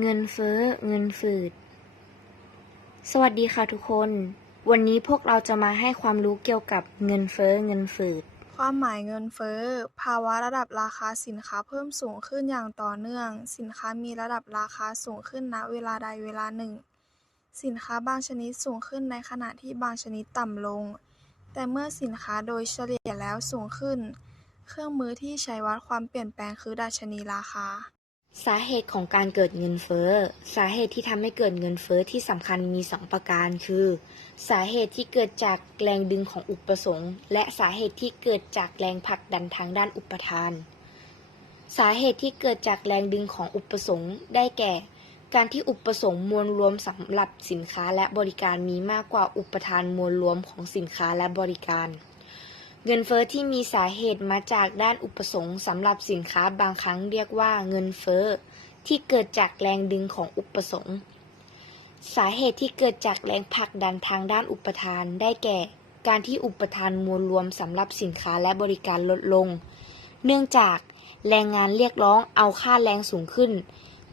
เงินเฟ้อ เงินฝืด สวัสดีค่ะทุกคน วันนี้พวกเราจะมาให้ความรู้เกี่ยวกับเงินเฟ้อ เงินฝืด ความหมายเงินเฟ้อ ภาวะระดับราคาสินค้าเพิ่มสูงขึ้นอย่างต่อเนื่อง สินค้ามีระดับราคาสูงขึ้นณเวลาใดเวลาหนึ่ง สินค้าบางชนิดสูงขึ้นในขณะที่บางชนิดต่ำลง แต่เมื่อสินค้าโดยเฉลี่ยแล้วสูงขึ้น เครื่องมือที่ใช้วัดความเปลี่ยนแปลงคือดัชนีราคา สาเหตุของการเกิดเงินเฟ้อ สาเหตุที่ทำให้เกิดเงินเฟ้อที่สำคัญมีสองประการคือ สาเหตุที่เกิดจากแรงดึงของอุปสงค์ และสาเหตุที่เกิดจากแรงผลักดันทางด้านอุปทาน สาเหตุที่เกิดจากแรงดึงของอุปสงค์ได้แก่ การที่อุปสงค์มวลรวมสำหรับสินค้าและบริการมีมากกว่าอุปทานมวลรวมของสินค้าและบริการ เงินเฟ้อที่มีสาเหตุมาจากด้านอุปสงค์สำหรับสินค้าบางครั้งเรียกว่าเงินเฟ้อที่เกิดจากแรงดึงของอุปสงค์สาเหตุที่เกิดจากแรงผลักดันทางด้านอุปทานได้แก่ การที่อุปทานมวลรวมสำหรับสินค้าและบริการลดลง เนื่องจากแรงงานเรียกร้องเอาค่าแรงสูงขึ้น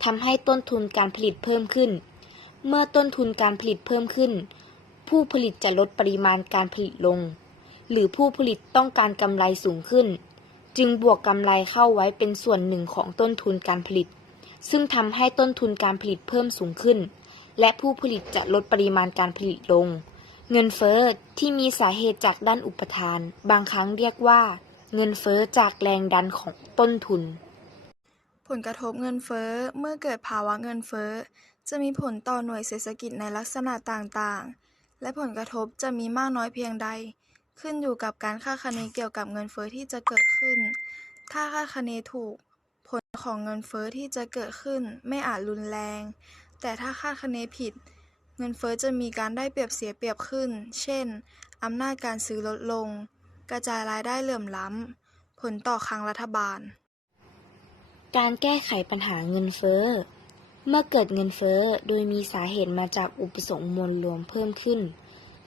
ทำให้ต้นทุนการผลิตเพิ่มขึ้น เมื่อต้นทุนการผลิตเพิ่มขึ้น ผู้ผลิตจะลดปริมาณการผลิตลง หรือผู้ผลิตต้องการกำไรสูงขึ้น จึงบวกกำไรเข้าไว้เป็นส่วนหนึ่งของต้นทุนการผลิต ซึ่งทำให้ต้นทุนการผลิตเพิ่มสูงขึ้น และผู้ผลิตจะลดปริมาณการผลิตลง เงินเฟ้อที่มีสาเหตุจากด้านอุปทาน บางครั้งเรียกว่า เงินเฟ้อจากแรงดันของต้นทุน ผลกระทบเงินเฟ้อเมื่อเกิดภาวะเงินเฟ้อจะมีผลต่อหน่วยเศรษฐกิจในลักษณะต่างๆ และผลกระทบจะมีมากน้อยเพียงใด ขึ้นอยู่กับการคาดคะเนเกี่ยวกับเงินเฟ้อที่จะเกิดขึ้น ถ้าคาดคะเนถูก ผลของเงินเฟ้อที่จะเกิดขึ้นไม่อาจรุนแรง แต่ถ้าคาดคะเนผิด เงินเฟ้อจะมีการได้เปรียบเสียเปรียบขึ้น เช่น อำนาจการซื้อลดลง กระจายรายได้เหลื่อมล้ำ ผลต่อคลังรัฐบาล การแก้ไขปัญหาเงินเฟ้อ เมื่อเกิดเงินเฟ้อโดยมีสาเหตุมาจากอุปสงค์มวลรวมเพิ่มขึ้น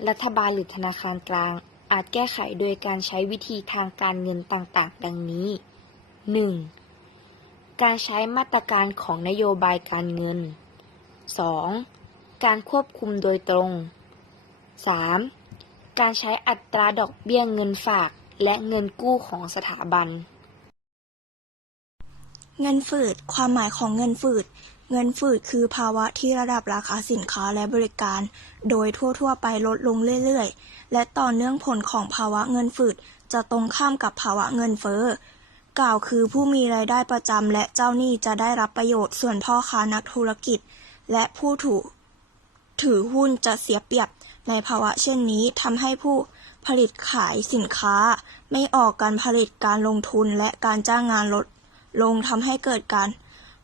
รัฐบาลหรือธนาคารกลาง อาจแก้ไขโดยการใช้วิธีทางการเงินต่างๆ ดังนี้ 1. การใช้มาตรการของนโยบายการเงิน 2. การควบคุมโดยตรง 3. การใช้อัตราดอกเบี้ยเงินฝากและเงินกู้ของสถาบัน เงินฝืด ความหมายของเงินฝืด เงินฝืดคือภาวะที่ระดับราคาสินค้าและบริการ โดยทั่วๆ ไปลดลงเรื่อยๆ และต่อเนื่องผลของภาวะเงินฝืดจะตรงข้ามกับภาวะเงินเฟ้อ กล่าวคือผู้มีรายได้ประจำและเจ้าหนี้จะได้รับประโยชน์ส่วนพ่อค้านักธุรกิจ และผู้ถูกถือหุ้นจะเสียเปรียบในภาวะเช่นนี้ทำให้ผู้ผลิตขายสินค้า ไม่ออกการผลิตการลงทุนและการจ้างงานลดลงทำให้เกิดการ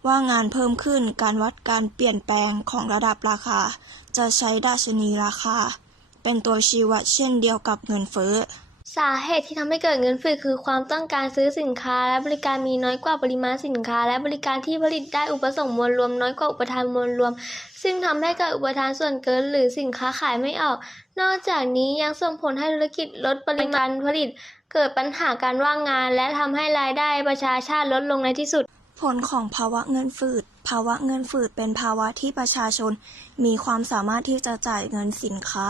ว่างงานเพิ่มขึ้นการวัดการเปลี่ยนแปลงของระดับราคา จะใช้ดัชนีราคา เป็นตัวชี้วัดเช่นเดียวกับเงินเฟ้อ สาเหตุที่ทำให้เกิดเงินฝืดคือความต้องการซื้อสินค้าและบริการมีน้อยกว่าปริมาณสินค้า และบริการที่ผลิตได้อุปสงค์มวลรวมน้อยกว่าอุปทานมวลรวม ซึ่งทำให้เกิดอุปทานส่วนเกินหรือสินค้าขายไม่ออก นอกจากนี้ยังส่งผลให้ธุรกิจลดปริมาณผลิต เกิดปัญหาการว่างงาน และทำให้รายได้ประชาชาติลดลงในที่สุด ผลของภาวะเงินฝืด ภาวะเงินฝืดเป็นภาวะที่ประชาชน มีความสามารถที่จะจ่ายเงินสินค้า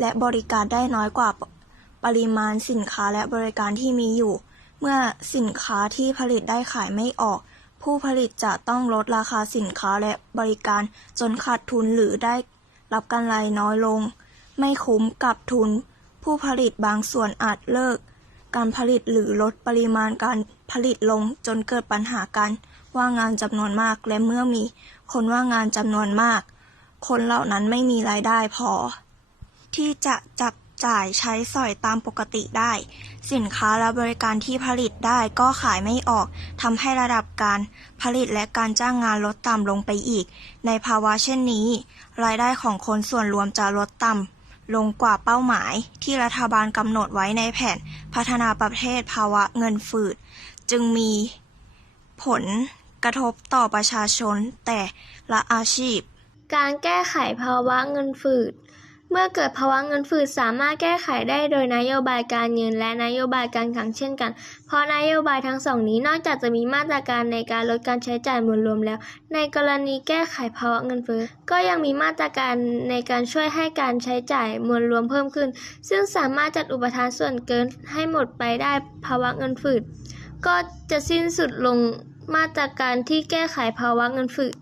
และบริการได้น้อยกว่าปริมาณสินค้าและบริการที่มีอยู่ เมื่อสินค้าที่ผลิตได้ขายไม่ออก ผู้ผลิตจะต้องลดราคาสินค้าและบริการจนขาดทุนหรือได้รับกำไรน้อยลง ไม่คุ้มกับทุน ผู้ผลิตบางส่วนอาจเลิก การผลิตหรือลดปริมาณการผลิตลงจนเกิดปัญหาการว่างงานจำนวนมาก และเมื่อมีคนว่างงานจำนวนมาก คนเหล่านั้นไม่มีรายได้พอ ที่จะจับจ่ายใช้สอยตามปกติได้ สินค้าและบริการที่ผลิตได้ก็ขายไม่ออกทำให้ระดับการผลิตและการจ้างงานลดต่ำลงไปอีก ในภาวะเช่นนี้ รายได้ของคนส่วนรวมจะลดต่ำ ลงกว่าเป้าหมายที่รัฐบาลกำหนดไว้ในแผนพัฒนาประเทศภาวะเงินฝืด จึงมีผลกระทบต่อประชาชนแต่ละอาชีพ การแก้ไขภาวะเงินฝืด เมื่อเกิดภาวะเงินฝืดสามารถแก้ไขได้โดยนโยบายการเงินและนโยบายการคลังเช่นกัน เพราะนโยบายทั้งสองนี้นอกจากจะมีมาตรการในการลดการใช้จ่ายมวลรวมแล้ว ในกรณีแก้ไขภาวะเงินเฟ้อก็ยังมีมาตรการในการช่วยให้การใช้จ่ายมวลรวมเพิ่มขึ้น ซึ่งสามารถจัดอุปทานส่วนเกินให้หมดไปได้ภาวะเงินฝืดก็จะสิ้นสุดลงมาตรการที่แก้ไขภาวะเงินฝืด